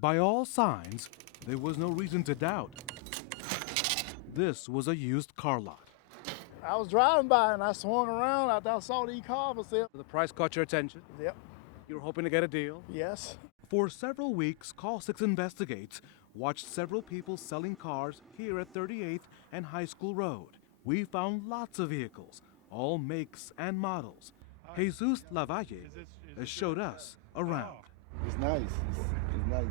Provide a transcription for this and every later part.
By all signs, there was no reason to doubt. This was a used car lot. I was driving by and I swung around after I saw these cars for sale. The price caught your attention? Yep. You were hoping to get a deal? Yes. For several weeks, Call 6 Investigates watched several people selling cars here at 38th and High School Road. We found lots of vehicles, all makes and models. Jesus Lavalle showed us around. It's nice. It's nice.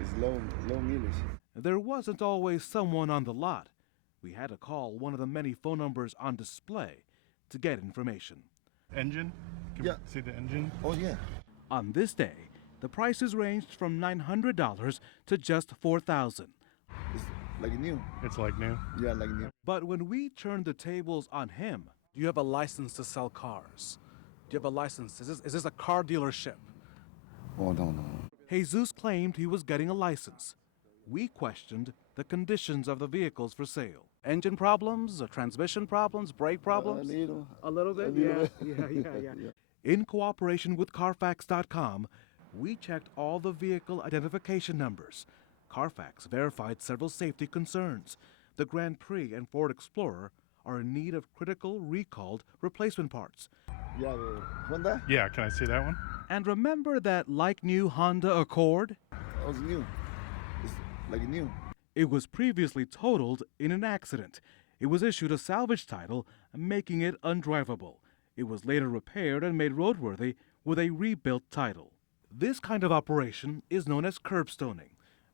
It's low mileage. There wasn't always someone on the lot. We had to call one of the many phone numbers on display to get information. Engine? Can Yeah. we see the engine? Oh, yeah. On this day, the prices ranged from $900 to just $4,000. It's like new. It's like new. Yeah, like new. But when we turned the tables on him, do you have a license to sell cars? Do you have a license? Is this a car dealership? Oh, no. Jesus claimed he was getting a license. We questioned the conditions of the vehicles for sale. Engine problems, transmission problems, brake problems? A little bit? Yeah. In cooperation with Carfax.com, we checked all the vehicle identification numbers. Carfax verified several safety concerns. The Grand Prix and Ford Explorer are in need of critical recalled replacement parts. Yeah, the Honda? Yeah, can I see that one? And remember that like-new Honda Accord? Oh, it's new. It's like new. It was previously totaled in an accident. It was issued a salvage title, making it undrivable. It was later repaired and made roadworthy with a rebuilt title. This kind of operation is known as curbstoning.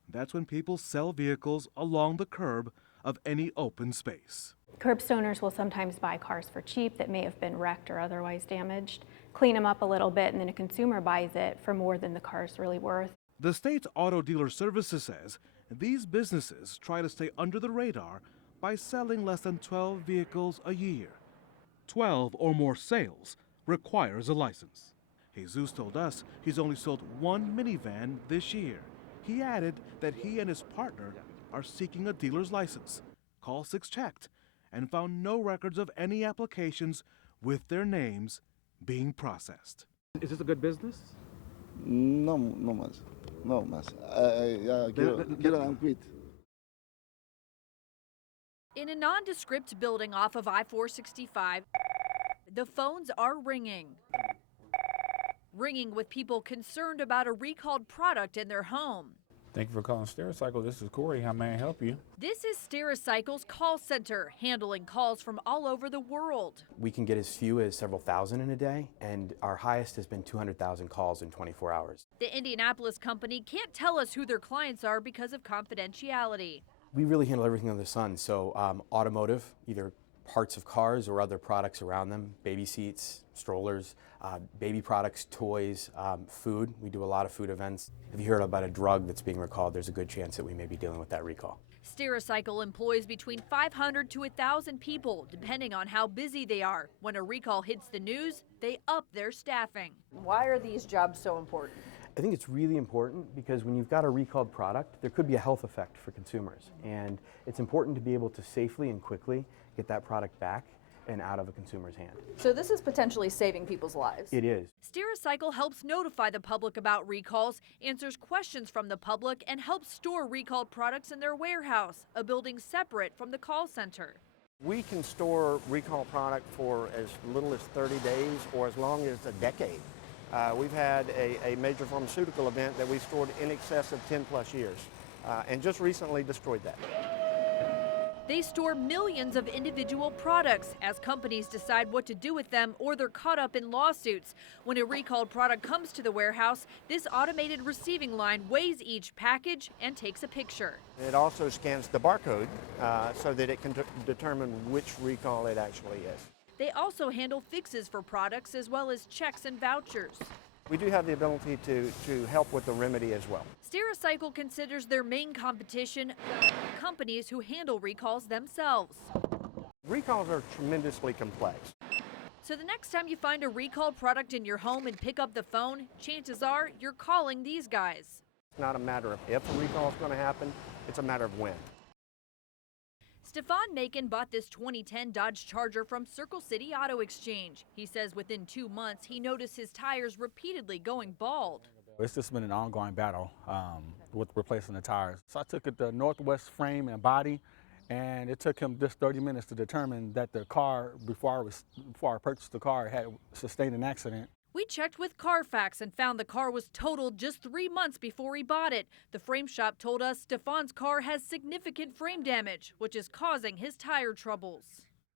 That's when people sell vehicles along the curb of any open space. Curbstoners will sometimes buy cars for cheap that may have been wrecked or otherwise damaged, clean them up a little bit, and then a consumer buys it for more than the car's really worth. The state's Auto Dealer Services says these businesses try to stay under the radar by selling less than 12 vehicles a year. 12 or more sales requires a license. Jesus told us he's only sold one minivan this year. He added that he and his partner are seeking a dealer's license. Call 6 checked and found no records of any applications with their names being processed. Is this a good business? No más. No más. Quiero quit. In a nondescript building off of I-465, the phones are ringing. Ringing with people concerned about a recalled product in their home. Thank you for calling Stericycle. This is Corey. How may I help you? This is Stericycle's call center, handling calls from all over the world. We can get as few as several thousand in a day, and our highest has been 200,000 calls in 24 hours. The Indianapolis company can't tell us who their clients are because of confidentiality. We really handle everything under the sun, so automotive, either parts of cars or other products around them, baby seats, strollers, baby products, toys, food. We do a lot of food events. If you heard about a drug that's being recalled, there's a good chance that we may be dealing with that recall. Stericycle employs between 500 to 1,000 people, depending on how busy they are. When a recall hits the news, they up their staffing. Why are these jobs so important? I think it's really important because when you've got a recalled product, there could be a health effect for consumers. And it's important to be able to safely and quickly get that product back and out of a consumer's hand. So this is potentially saving people's lives. It is. Stericycle helps notify the public about recalls, answers questions from the public, and helps store recalled products in their warehouse, a building separate from the call center. We can store recall product for as little as 30 days or as long as a decade. We've had a major pharmaceutical event that we stored in excess of 10 plus years and just recently destroyed that. They store millions of individual products as companies decide what to do with them or they're caught up in lawsuits. When a recalled product comes to the warehouse, this automated receiving line weighs each package and takes a picture. It also scans the barcode so that it can determine which recall it actually is. They also handle fixes for products as well as checks and vouchers. We do have the ability to help with the remedy as well. Stericycle considers their main competition companies who handle recalls themselves. Recalls are tremendously complex. So the next time you find a recalled product in your home and pick up the phone, chances are you're calling these guys. It's not a matter of if a recall is going to happen, it's a matter of when. Stefan Macon bought this 2010 Dodge Charger from Circle City Auto Exchange. He says within 2 months, he noticed his tires repeatedly going bald. It's just been an ongoing battle with replacing the tires. So I took it to Northwest Frame and Body, and it took him just 30 minutes to determine that the car, before I purchased the car, had sustained an accident. We checked with Carfax and found the car was totaled just 3 months before he bought it. The frame shop told us Stefan's car has significant frame damage, which is causing his tire troubles.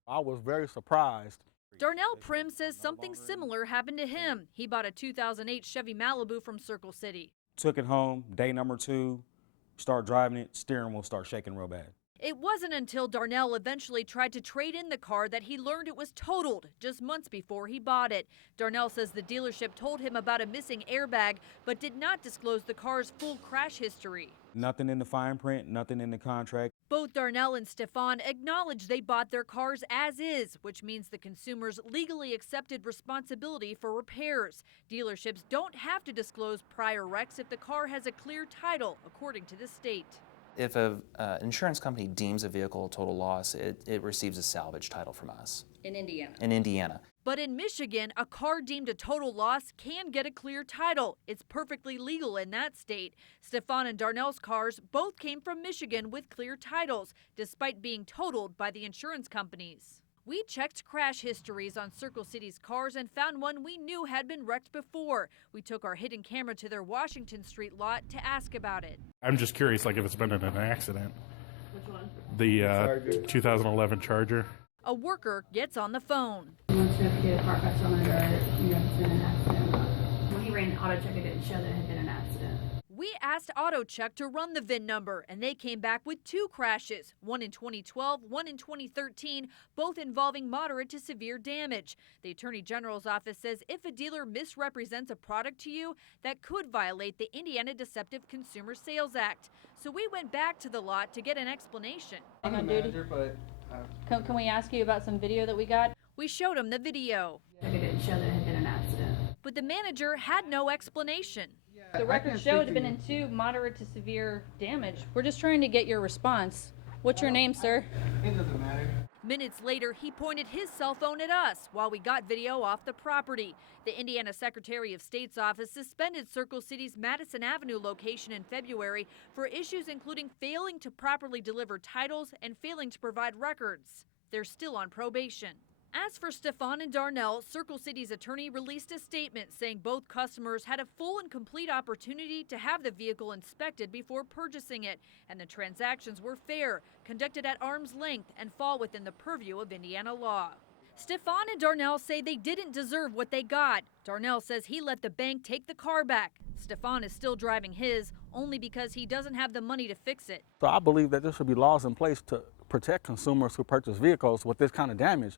I was very surprised. Darnell Prim says something similar happened to him. He bought a 2008 Chevy Malibu from Circle City. Took it home, day number 2, start driving it, steering wheel start shaking real bad. It wasn't until Darnell eventually tried to trade in the car that he learned it was totaled just months before he bought it. Darnell says the dealership told him about a missing airbag, but did not disclose the car's full crash history. Nothing in the fine print, nothing in the contract. Both Darnell and Stefan acknowledge they bought their cars as is, which means the consumers legally accepted responsibility for repairs. Dealerships don't have to disclose prior wrecks if the car has a clear title, according to the state. If an insurance company deems a vehicle a total loss, it receives a salvage title from us. In Indiana. In Indiana. But in Michigan, a car deemed a total loss can get a clear title. It's perfectly legal in that state. Stefan and Darnell's cars both came from Michigan with clear titles, despite being totaled by the insurance companies. We checked crash histories on Circle City's cars and found one we knew had been wrecked before. We took our hidden camera to their Washington Street lot to ask about it. I'm just curious, like if it's been in an accident. Which one? The 2011 Charger. A worker gets on the phone. Once we have to get a car crash on it or it's been an accident. When he ran auto check, it didn't show that it had been an accident. We asked AutoCheck to run the VIN number, and they came back with 2 crashes, one in 2012, one in 2013, both involving moderate to severe damage. The Attorney General's office says if a dealer misrepresents a product to you, that could violate the Indiana Deceptive Consumer Sales Act. So we went back to the lot to get an explanation. I'm on duty. Can we ask you about some video that we got? We showed him the video. It didn't show that it had been an accident. But the manager had no explanation. The record showed it had been in 2 moderate to severe damage. We're just trying to get your response. What's your name, sir? It doesn't matter. Minutes later, he pointed his cell phone at us while we got video off the property. The Indiana Secretary of State's office suspended Circle City's Madison Avenue location in February for issues including failing to properly deliver titles and failing to provide records. They're still on probation. As for Stefan and Darnell, Circle City's attorney released a statement saying both customers had a full and complete opportunity to have the vehicle inspected before purchasing it, and the transactions were fair, conducted at arm's length, and fall within the purview of Indiana law. Stefan and Darnell say they didn't deserve what they got. Darnell says he let the bank take the car back. Stefan is still driving his, only because he doesn't have the money to fix it. So I believe that there should be laws in place to protect consumers who purchase vehicles with this kind of damage.